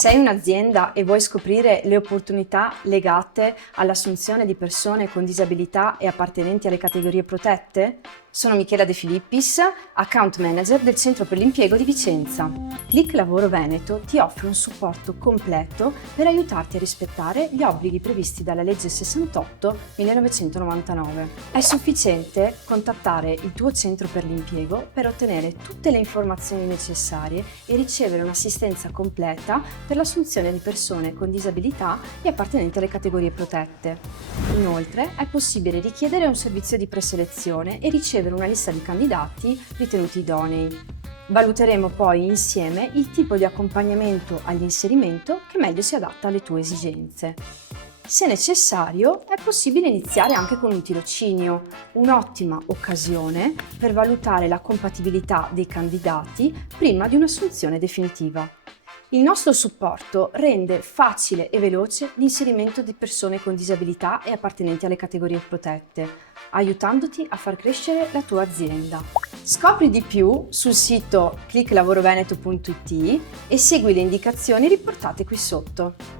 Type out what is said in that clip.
Sei un'azienda e vuoi scoprire le opportunità legate all'assunzione di persone con disabilità e appartenenti alle categorie protette? Sono Michela De Filippis, Account Manager del Centro per l'Impiego di Vicenza. Click Lavoro Veneto ti offre un supporto completo per aiutarti a rispettare gli obblighi previsti dalla legge 68/1999. È sufficiente contattare il tuo Centro per l'Impiego per ottenere tutte le informazioni necessarie e ricevere un'assistenza completa per l'assunzione di persone con disabilità e appartenenti alle categorie protette. Inoltre è possibile richiedere un servizio di preselezione e ricevere una lista di candidati ritenuti idonei. Valuteremo poi insieme il tipo di accompagnamento all'inserimento che meglio si adatta alle tue esigenze. Se necessario, è possibile iniziare anche con un tirocinio, un'ottima occasione per valutare la compatibilità dei candidati prima di un'assunzione definitiva. Il nostro supporto rende facile e veloce l'inserimento di persone con disabilità e appartenenti alle categorie protette, aiutandoti a far crescere la tua azienda. Scopri di più sul sito clicklavorovEneto.it e segui le indicazioni riportate qui sotto.